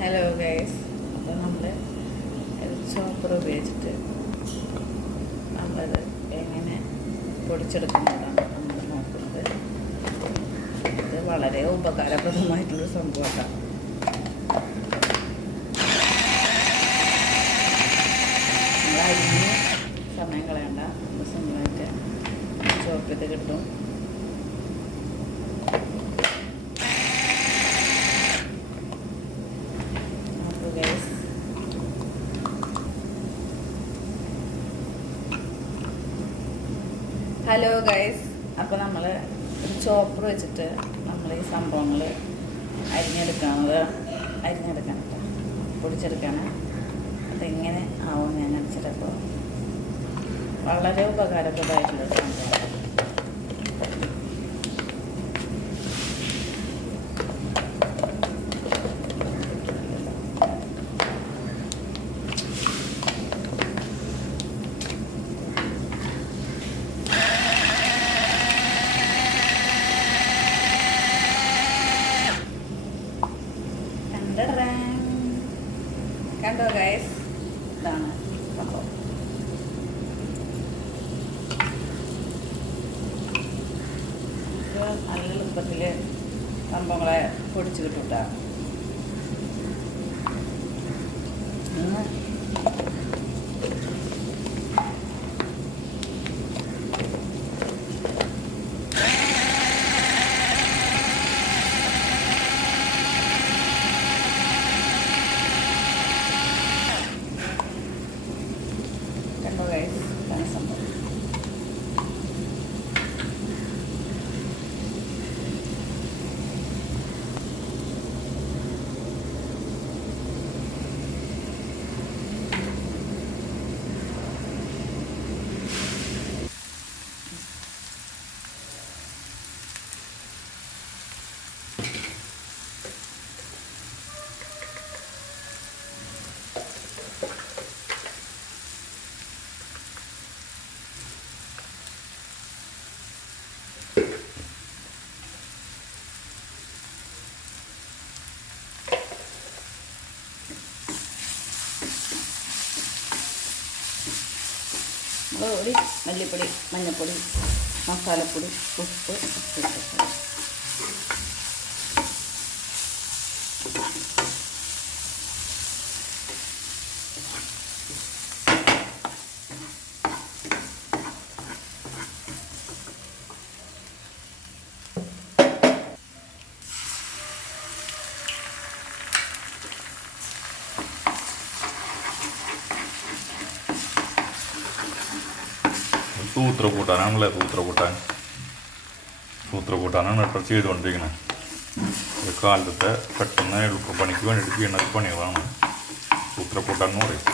Hello guys അപ്പോൾ നമ്മൾ chopper ഉപയോഗിച്ചിട്ട് നമ്മളത് എങ്ങനെ പൊടിച്ചെടുക്കുന്നതാണ് നമ്മൾ നോക്കുന്നത്. ഇത് വളരെ ഉപകാരപ്രദമായിട്ടുള്ളൊരു സംഭവമാണ് നമ്മൾ അരിഞ്ഞ് സമയം കളയണ്ട. നമ്മൾ സിമ്പിളായിട്ട് ചോപ്പ് ചെയ്ത് കിട്ടും അപ്പോൾ ഗൈസ് ഹലോ ഗൈസ് അപ്പോൾ നമ്മൾ ചോപ്പർ വെച്ചിട്ട് നമ്മൾ ഈ സംഭവങ്ങൾ അരിഞ്ഞെടുക്കാണത് അരിഞ്ഞെടുക്കണം പൊടിച്ചെടുക്കണം അതെങ്ങനെ ആവും ഞാൻ അടിച്ചിട്ടപ്പോൾ വളരെ ഉപകാരപ്രദമായിട്ടുള്ള സംഭവമാണ് കണ്ടടാ. കണ്ടോ ഗൈസ് ഇതാണ് സംഭവം നമുക്ക് നല്ല എളുപ്പത്തിൽ സംഭവങ്ങളെ പൊടിച്ച് കിട്ടും കേട്ടോ ഇന്ന് കണ്ടോ ഗൈസ് ഇതാണ് സംഭവം മുളക് പൊടി മല്ലിപ്പൊടി മഞ്ഞൾപ്പൊടി മസാലപ്പൊടി ഉപ്പ് ഒക്കെ സൂത്ര കൂട്ടാനാണല്ലേ സൂത്ര കൂട്ടാൻ സൂത്ര കൂട്ടാനാണ് ഇപ്പം ചെയ്തുകൊണ്ടിരിക്കുന്നത്. ഒരു കാലത്തെ പെട്ടെന്ന് എളുപ്പപ്പണിക്ക് വേണ്ടിയിട്ട് ചെയ്യുന്ന പണികളാണ് സൂത്ര കൂട്ടാൻ എന്ന് പറയും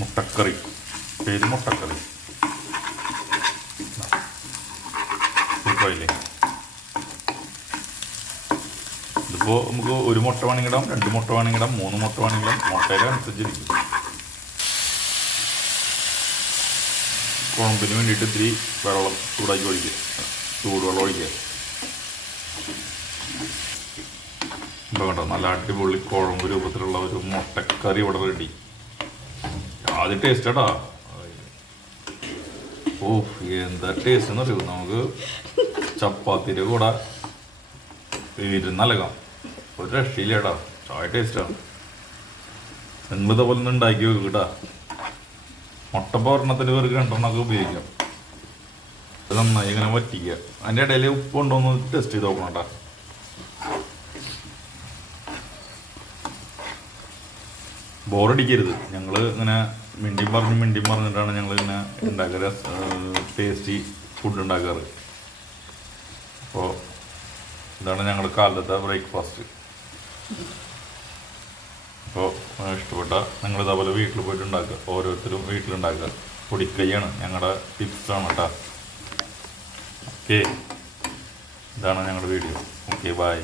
മുട്ടക്കറി. പേര് മുട്ടക്കറി. സൂപ്പറായില്ലേ ഇതിപ്പോൾ നമുക്ക് ഒരു മുട്ട വേണമെങ്കിലും രണ്ട് മുട്ട വേണമെങ്കിലും മൂന്ന് മുട്ട വേണമെങ്കിലും മുട്ടയുടെ അനുസരിച്ചിരിക്കും. കുഴമ്പിന് വേണ്ടിയിട്ട് ഇത്തിരി വെള്ളം ചൂടാക്കി ഒഴിക്കുക. ചൂടുവെള്ളം ഒഴിക്കുക. ഇപ്പം കണ്ടോ നല്ല അടിപൊളി കുഴമ്പ് രൂപത്തിലുള്ള ഒരു മുട്ടക്കറി ഇവിടെ റെഡി ആദ്യം ടേസ്റ്റ് കേട്ടോ ഓ എന്താ ടേസ്റ്റ് എന്ന് അറിയൂ? നമുക്ക് ചപ്പാത്തിന്റെ കൂടെ ഇരുന്നലകാം. ഒരു രക്ഷയില്ലേടാ ചായ ടേസ്റ്റാണ് നിങ്ങൾ പോലെ ഒന്ന് ഉണ്ടാക്കി വെക്കുക കേട്ടാ മുട്ട പോരണത്തിന് പേർക്ക് രണ്ടെണ്ണമൊക്കെ ഉപയോഗിക്കാം. ഇത് നന്നായി ഇങ്ങനെ വറ്റിക്കുക. അതിന്റെ ഇടയിൽ ഉപ്പ് ഉണ്ടോന്ന് ടെസ്റ്റ് ചെയ്ത് നോക്കണം കേട്ടോ ബോറടിക്കരുത് ഞങ്ങൾ ഇങ്ങനെ മിണ്ടിയും പറഞ്ഞ് മിണ്ടിയും പറഞ്ഞിട്ടാണ് ഞങ്ങൾ ഇങ്ങനെ ഉണ്ടാക്കുക ടേസ്റ്റി ഫുഡ് ഉണ്ടാക്കാറ്. അപ്പോൾ ഇതാണ് ഞങ്ങളുടെ കാലത്തെ ബ്രേക്ക്ഫാസ്റ്റ് അപ്പോൾ ഇഷ്ടപ്പെട്ട നിങ്ങൾ ഇതേപോലെ വീട്ടിൽ പോയിട്ട് ഉണ്ടാക്കുക ഓരോരുത്തരും വീട്ടിലുണ്ടാക്കുക. പൊടിക്കൈയാണ് ഞങ്ങളുടെ ടിപ്സാണ് കേട്ടോ ഓക്കെ ഇതാണ് ഞങ്ങളുടെ വീഡിയോ ഓക്കെ ബായ്